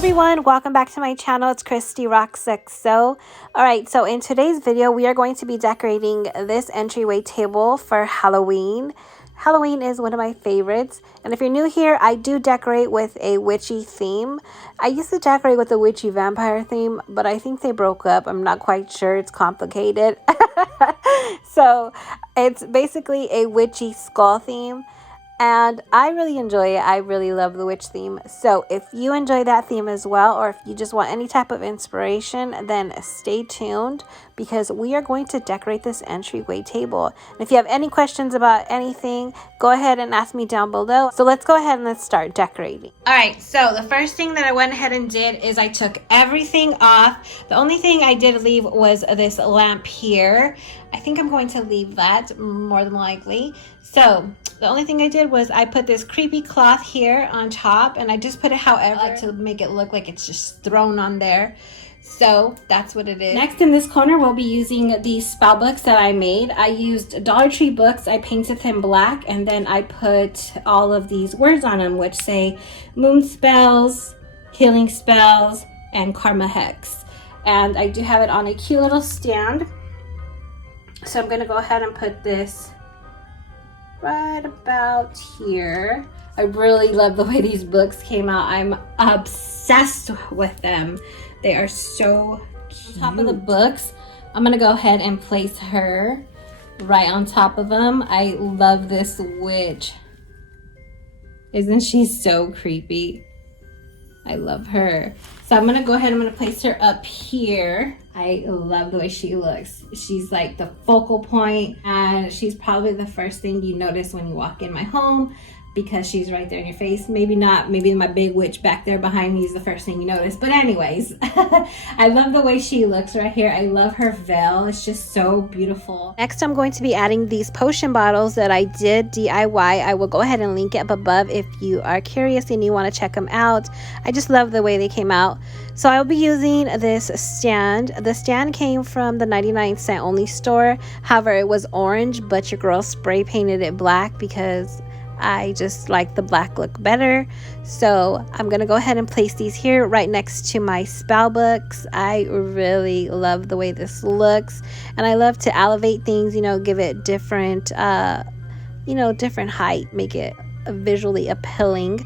everyone, welcome back to my channel. It's ChristyRocksXO. Alright, so in today's video we are going to be decorating this entryway table for Halloween. Halloween is one of my favorites, and if you're new here, I do decorate with a witchy theme. I used to decorate with a witchy vampire theme, but I think they broke up. I'm not quite sure. It's complicated. So it's basically a witchy skull theme, and I really enjoy it. I really love the witch theme. So if you enjoy that theme as well, or if you just want any type of inspiration, then stay tuned because we are going to decorate this entryway table. And if you have any questions about anything, go ahead and ask me down below. So let's go ahead and let's start decorating. All right, so the first thing that I went ahead and did is I took everything off. The only thing I did leave was this lamp here. I think I'm going to leave that more than likely. So the only thing I did was I put this creepy cloth here on top, and I just put it however to make it look like it's just thrown on there. So that's what it is. Next in this corner, we'll be using these spell books that I made. I used Dollar Tree books. I painted them black, and then I put all of these words on them, which say moon spells, healing spells, and karma hex. And I do have it on a cute little stand. So I'm going to go ahead and put this right about here. I really love the way these books came out. I'm obsessed with them. They are so cute. On top of the books, I'm going to go ahead and place her right on top of them. I love this witch. Isn't she so creepy? I love her. So I'm going to go ahead, I'm going to place her up here. I love the way she looks. She's like the focal point, and she's probably the first thing you notice when you walk in my home because she's right there in your face. Maybe not, maybe my big witch back there behind me is the first thing you notice. But anyways, I love the way she looks right here. I love her veil. It's just so beautiful. Next, I'm going to be adding these potion bottles that I did DIY. I will go ahead and link it up above if you are curious and you want to check them out. I just love the way they came out. So I'll be using this stand. The stand came from the 99-cent only store. However, it was orange, but your girl spray painted it black because I just like the black look better. So I'm going to go ahead and place these here right next to my spell books. I really love the way this looks. And I love to elevate things, you know, give it different, different height, make it visually appealing.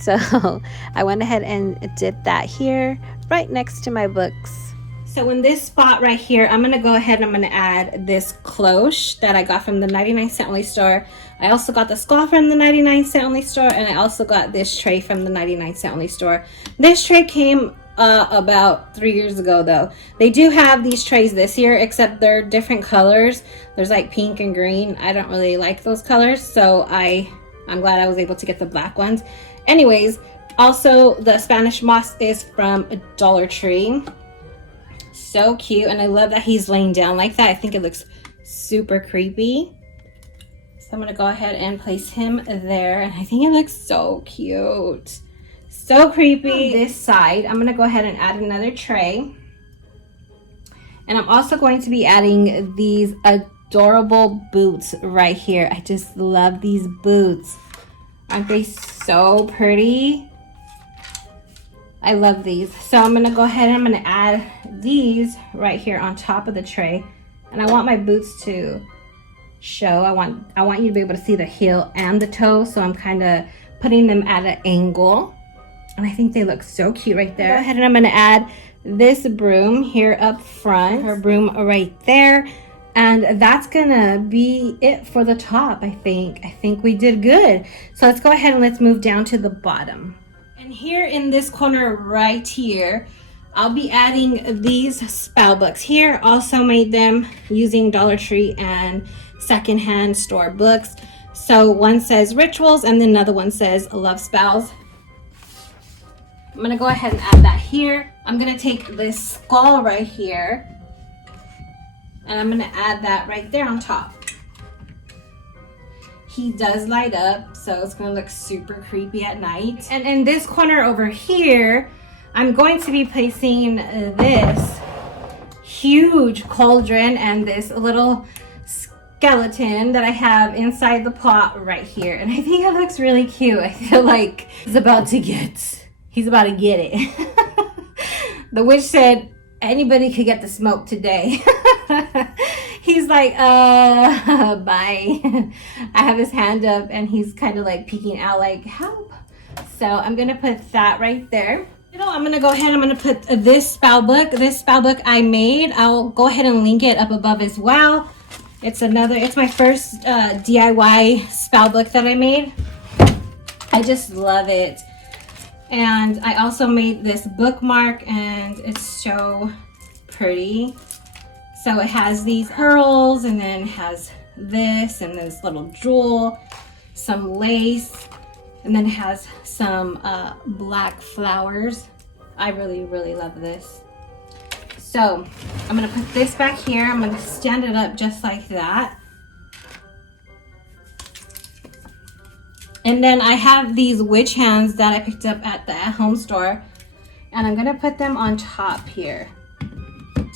So I went ahead and did that here right next to my books. So in this spot right here, I'm going to go ahead and I'm going to add this cloche that I got from the 99-cent only store. I also got the skull from the 99-cent only store, and I also got this tray from the 99-cent only store. This tray came about 3 years ago though. They do have these trays this year, except they're different colors. There's like pink and green. I don't really like those colors, so I'm glad I was able to get the black ones. Anyways, also the Spanish moss is from Dollar Tree. So cute, and I love that he's laying down like that. I think it looks super creepy. So I'm going to go ahead and place him there, and I think it looks so cute. So creepy. On this side, I'm going to go ahead and add another tray. And I'm also going to be adding these adorable boots right here. I just love these boots. Aren't they so pretty? I love these. So I'm gonna go ahead and I'm gonna add these right here on top of the tray. And I want my boots to show. I want you to be able to see the heel and the toe. So I'm kind of putting them at an angle. And I think they look so cute right there. Go ahead and I'm gonna add this broom here up front. Her broom right there. And that's gonna be it for the top, I think. I think we did good. So let's go ahead and let's move down to the bottom. And here in this corner right here, I'll be adding these spell books here. Also made them using Dollar Tree and secondhand store books. So one says rituals and then another one says love spells. I'm gonna go ahead and add that here. I'm gonna take this skull right here and I'm gonna add that right there on top. He does light up, so it's gonna look super creepy at night. And in this corner over here, I'm going to be placing this huge cauldron and this little skeleton that I have inside the pot right here. And I think it looks really cute. I feel like he's about to get it. The witch said anybody could get the smoke today. He's like, bye. I have his hand up and he's kind of like peeking out like, help. So I'm going to put that right there. You know, I'm going to go ahead, I'm going to put this spell book. This spell book I made. I'll go ahead and link it up above as well. It's my first DIY spell book that I made. I just love it. And I also made this bookmark and it's so pretty. So it has these pearls and then it has this and this little jewel, some lace, and then it has some black flowers. I really, really love this. So I'm gonna put this back here. I'm gonna stand it up just like that. And then I have these witch hands that I picked up at the at-home store. And I'm gonna put them on top here.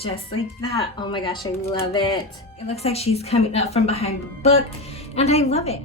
Just like that. Oh my gosh, I love it. It looks like she's coming up from behind the book. And I love it.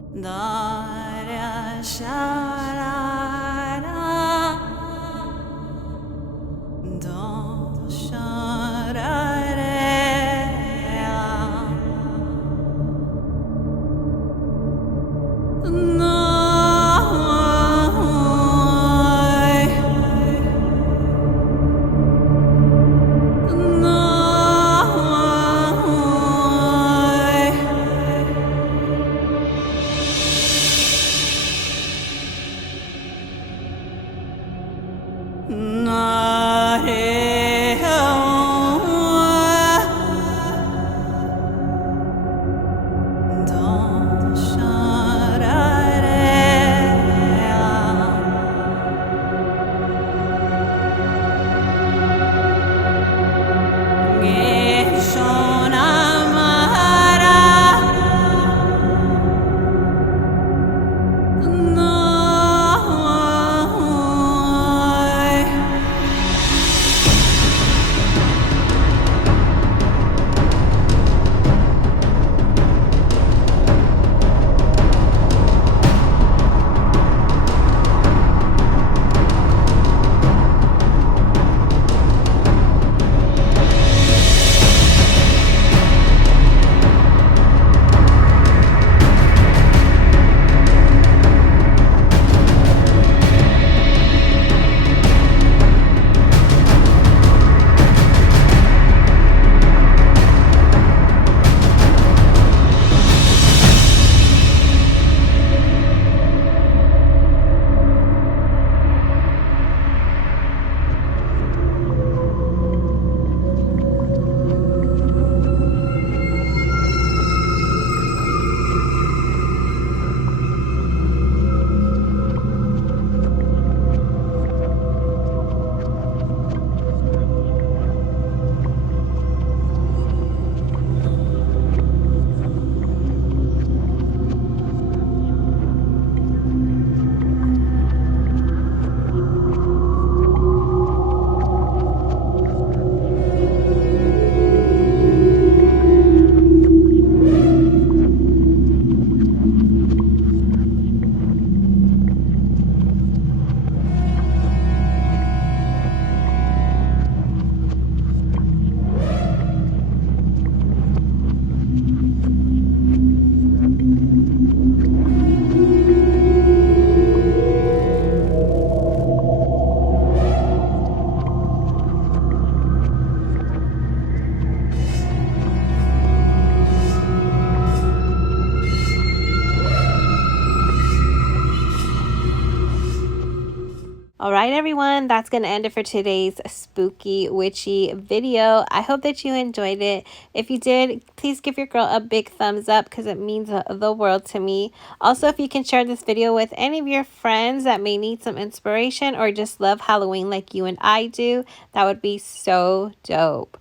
All right, everyone, that's going to end it for today's spooky witchy video. I hope that you enjoyed it. If you did, please give your girl a big thumbs up because it means the world to me. Also, if you can share this video with any of your friends that may need some inspiration or just love Halloween like you and I do, that would be so dope.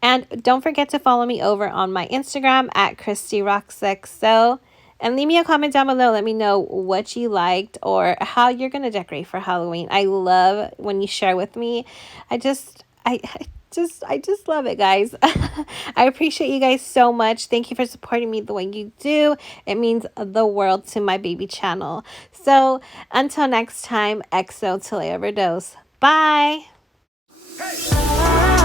And don't forget to follow me over on my Instagram at ChristyRocksXO. And leave me a comment down below. Let me know what you liked or how you're going to decorate for Halloween. I love when you share with me. I just love it, guys. I appreciate you guys so much. Thank you for supporting me the way you do. It means the world to my baby channel. So until next time, XO till I overdose. Bye. Hey!